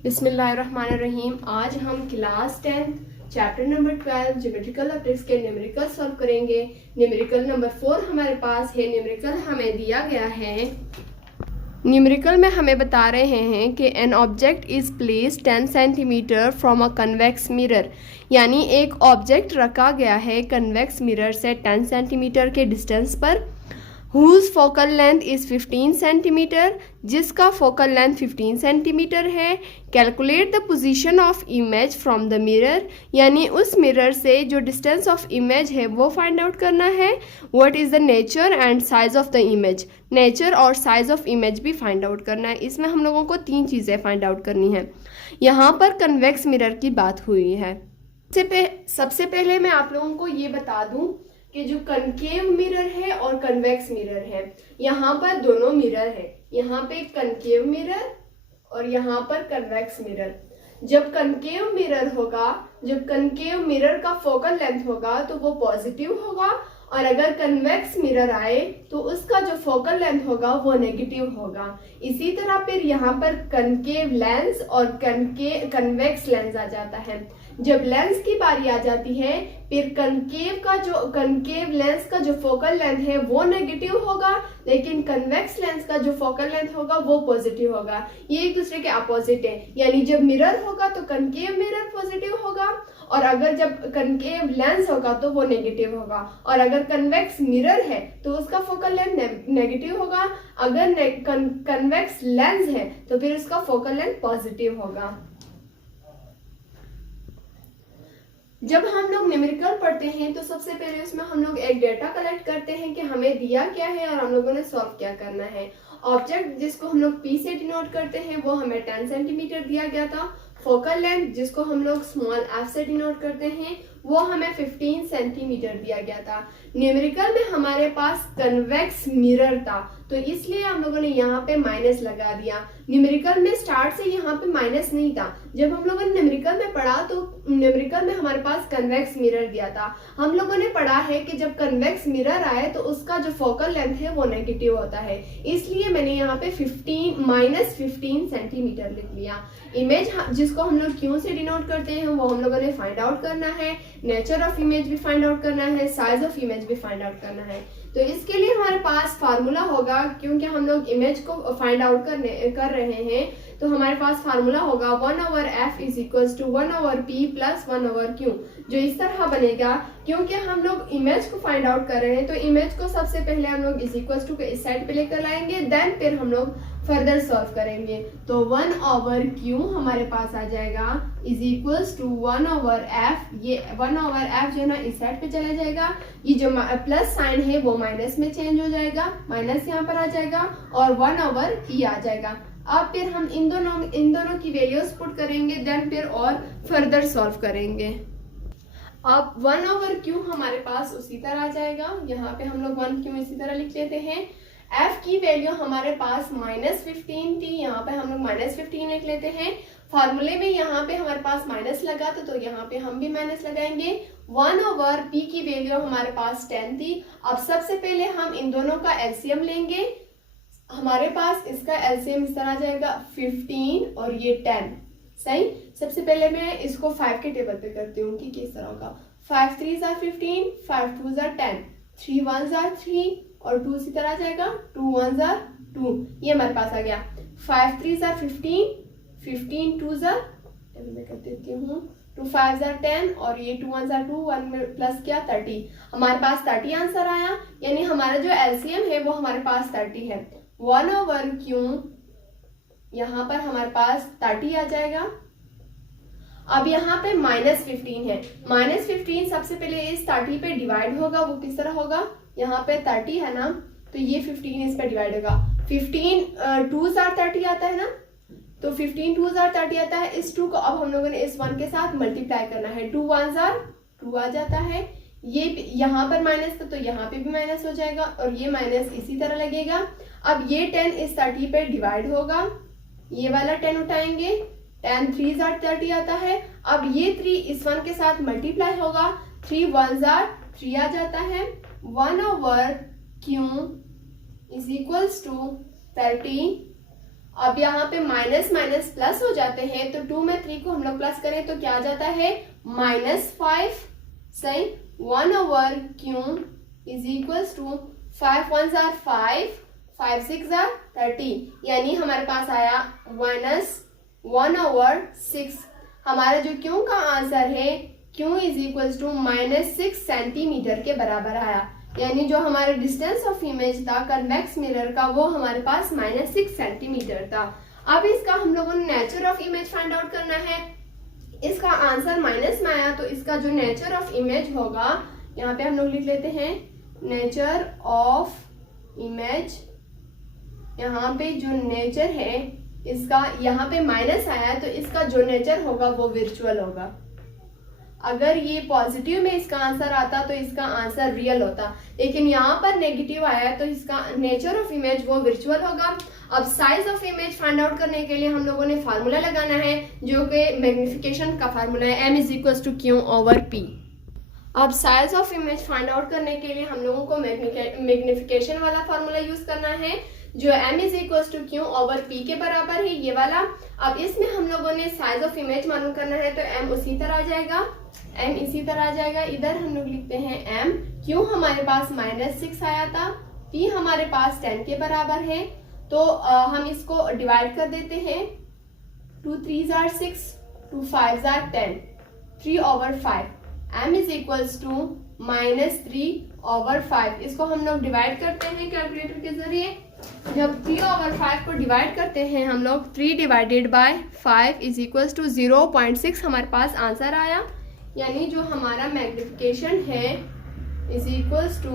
बिस्मिल्लाहिर्रहमानिर्रहीम। आज हम class 10 chapter number 12 geometrical objects के न्यूमेरिकल सॉल्व करेंगे। न्यूमेरिकल नंबर 4 हमारे पास है। न्यूमेरिकल हमें दिया गया है। न्यूमेरिकल में हमें बता रहे हैं कि an object is placed 10 centimetre from a convex mirror, यानी एक ऑब्जेक्ट रखा गया है कन्वेक्स मिरर से 10 सेंटीमीटर के डिस्टेंस पर। Whose focal length is 15 centimetre, जिसका फोकल लेंथ 15 सेंटीमीटर है। Calculate the position of image from the mirror, यानी उस मिरर से जो डिस्टेंस ऑफ इमेज है वो फाइंड आउट करना है। What is the nature and size of the image, nature और साइज ऑफ इमेज भी फाइंड आउट करना है। इसमें हम लोगों को 3 चीज़ें फाइंड आउट करनी है। यहाँ पर कन्वेक्स मिरर की बात हुई है। सबसे पहले मैं आप लोगों को ये बता दूं कि जो कनकेव मिरर है और कन्वेक्स मिरर है, यहाँ पर दोनों मिरर है। यहाँ पे कनकेव मिरर और यहाँ पर कन्वेक्स मिरर। जब कनकेव मिरर होगा, जब कनकेव मिरर का फोकल लेंथ होगा तो वो पॉजिटिव होगा, और अगर कन्वेक्स मिरर आए तो उसका जो फोकल लेंथ होगा वो नेगेटिव होगा। इसी तरह फिर यहाँ पर कनकेव लेंस और कन्वेक्स लेंस आ जाता है। जब लेंस की बारी आ जाती है, फिर कनकेव लेंस का जो फोकल लेंथ है वो नेगेटिव होगा, लेकिन कन्वेक्स लेंस का जो फोकल लेंथ होगा वो पॉजिटिव होगा। ये एक दूसरे के अपोजिट है, यानी जब मिरर होगा तो कनकेव मिरर पॉजिटिव होगा, और अगर जब कनकेव लेंस होगा तो वो नेगेटिव होगा। और अगर कन्वेक्स मिरर है तो उसका फोकल लेंथ नेगेटिव होगा, अगर कन्वेक्स लेंस है तो फिर उसका फोकल लेंथ पॉजिटिव होगा। जब हम लोग न्यूमेरिकल पढ़ते हैं तो सबसे पहले उसमें हम लोग एक डेटा कलेक्ट करते हैं कि हमें दिया क्या है और हम लोगों ने सॉल्व क्या करना है। ऑब्जेक्ट जिसको हम लोग पी से डिनोट करते हैं वो हमें 10 सेंटीमीटर दिया गया था। फोकल लेंथ जिसको हम लोग स्मॉल एफ से डिनोट करते हैं वो हमें 15 सेंटीमीटर दिया गया था। न्यूमेरिकल में हमारे पास कन्वेक्स मिरर था तो इसलिए हम लोगों ने यहाँ पे माइनस लगा दिया। न्यूमेरिकल में स्टार्ट से यहाँ पे माइनस नहीं था। जब हम लोगों ने न्यूमेरिकल में पढ़ा तो न्यूमेरिकल में हमारे पास कन्वेक्स मिरर दिया था। हम लोगों ने पढ़ा है कि जब कन्वेक्स मिरर आए तो उसका जो फोकल लेंथ है वो नेगेटिव होता है, इसलिए मैंने यहाँ पे -15 सेंटीमीटर लिख लिया। इमेज जिसको हम लोग क्यों से डिनोट करते हैं वो हम लोगों ने फाइंड आउट करना है। नेचर ऑफ इमेज भी फाइंड आउट करना है, साइज ऑफ इमेज भी फाइंड आउट करना है। तो इसके लिए हमारे पास फार्मूला होगा, क्योंकि हम लोग इमेज को फाइंड आउट कर रहे हैं तो हमारे पास फार्मूला होगा 1/f is equals to 1/p plus 1/q, जो इस तरह बनेगा। क्योंकि हम लोग इमेज को फाइंड आउट कर रहे हैं तो इमेज को सबसे पहले हम लोग इज इक्वल्स टू के इस साइड पे लेकर लाएंगे, देन फिर हम लोग फर्दर सॉल्व करेंगे। तो 1/q हमारे पास आ जाएगा इज इक्वल्स टू 1/f। ये 1/f जो है ना इस साइड पे चला जाएगा, ये जो प्लस साइन है वो माइनस में चेंज हो जाएगा, माइनस यहाँ पर आ जाएगा और 1/p आ जाएगा। अब फिर हम इन दोनों की वैल्यूज पुट करेंगे, देन फिर और फर्दर सॉल्व करेंगे। अब 1/q हमारे पास उसी तरह आ जाएगा। यहाँ पे हम लोग 1q इसी तरह लिख लेते हैं। f की वैल्यू हमारे पास -15 थी, यहाँ पे हम लोग -15 लिख लेते हैं। फार्मूले में यहाँ पे हमारे पास माइनस लगा तो यहाँ पे हम भी माइनस लगाएंगे। 1/p की वैल्यू हमारे पास 10 थी। अब सबसे पहले हम इन दोनों का एलसीएम लेंगे। हमारे पास इसका एलसीएम इस तरह आ जाएगा 15 और ये 10। सही, सबसे पहले मैं इसको 5 के टेबल पे करती हूँ कि किस तरह होगा। 5 3s are 15, 5 2s are 10, 3 1s are 3 और 2 इसी तरह आ जाएगा, 2 1s are 2। ये हमारे पास आ गया। 5 3s are 15, 15 2s are, मैं कर देती हूँ, 2 5s are 10 और ये 2 1s are 2, 1 में प्लस किया 30। हमारे पास 30 आंसर आया, यानी हमारा जो एलसीएम है वो हमारे पास 30 है। 1/q यहाँ पर हमारे पास 30 आ जाएगा। अब यहाँ पे -15 है। -15 सबसे पहले इस 30 पे डिवाइड होगा, वो किस तरह होगा, यहाँ पे 30 है ना तो ये 15 इस पे डिवाइड होगा। 15 2s are 30 आता है ना, तो 15 2s are 30 आता है। इस 2 को अब हम लोगों ने इस 1 के साथ मल्टीप्लाई करना है। 2 1s are 2 आ जाता है। ये यहाँ पर माइनस था तो यहाँ पे भी माइनस हो जाएगा और ये माइनस इसी तरह लगेगा। अब ये 10 इस 30 पे डिवाइड होगा, ये वाला 10 उठाएंगे, 10 3s are 30 आता है। अब ये 3 इस 1 के साथ मल्टीप्लाई होगा, 3 1s are 3 आ जाता है। 1/q इज इक्वल्स टू 30 अब यहाँ पे माइनस माइनस प्लस हो जाते हैं, तो 2 में 3 को हम लोग प्लस करें तो क्या आ जाता है -5। सही, 1/q is equals to 5 1s are 5, 5 6 are 30, यानी हमारे पास आया -1/6। हमारा जो क्यू का आंसर है q is equals to -6 centimetre के बराबर आया, यानी जो हमारा डिस्टेंस ऑफ इमेज था कन्वेक्स मिरर का वो हमारे पास -6 सेंटीमीटर था। अब इसका हम लोगों ने nature of image find out करना है। इसका आंसर माइनस में आया तो इसका जो नेचर ऑफ इमेज होगा, यहाँ पे हम लोग लिख लेते हैं नेचर ऑफ इमेज। यहाँ पे जो नेचर है इसका, यहाँ पे माइनस आया तो इसका जो नेचर होगा वो वर्चुअल होगा। अगर ये पॉजिटिव में इसका आंसर आता तो इसका आंसर रियल होता, लेकिन यहाँ पर नेगेटिव आया तो इसका नेचर ऑफ इमेज वो वर्चुअल होगा। अब size of image find out करने के लिए हम लोगों ने फार्मूला लगाना है, जो कि मैग्निफिकेशन का फार्मूला है, m is equal to q over p। अब size of image find out करने के लिए हम लोगों को मैग्निफिकेशन वाला फार्मूला यूज करना है, जो m is equal to q over p के बराबर है, ये वाला। अब इसमें हम लोगों ने साइज ऑफ इमेज मालूम करना है, तो m उसी तरह आ जाएगा, m इसी तरह आ जाएगा। इधर हम लोग लिखते हैं m, q हमारे पास -6 आया था, p हमारे पास 10 के बराबर है, तो हम इसको डिवाइड कर देते हैं। 2 3s are 6, 2 5s are 10, 3/5। m is equals to -3/5। इसको हम लोग डिवाइड करते हैं कैलकुलेटर के जरिए। जब 3/5 को डिवाइड करते हैं हम लोग, 3 divided by 5 is equals to 0.6 हमारे पास आंसर आया, यानी जो हमारा मैग्निफिकेशन है इज इक्वल्स टू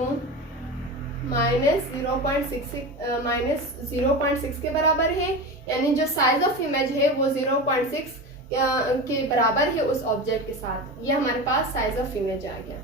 -0.6 के बराबर है, यानी जो साइज ऑफ इमेज है वो 0.6 के बराबर है उस ऑब्जेक्ट के साथ। ये हमारे पास साइज ऑफ इमेज आ गया।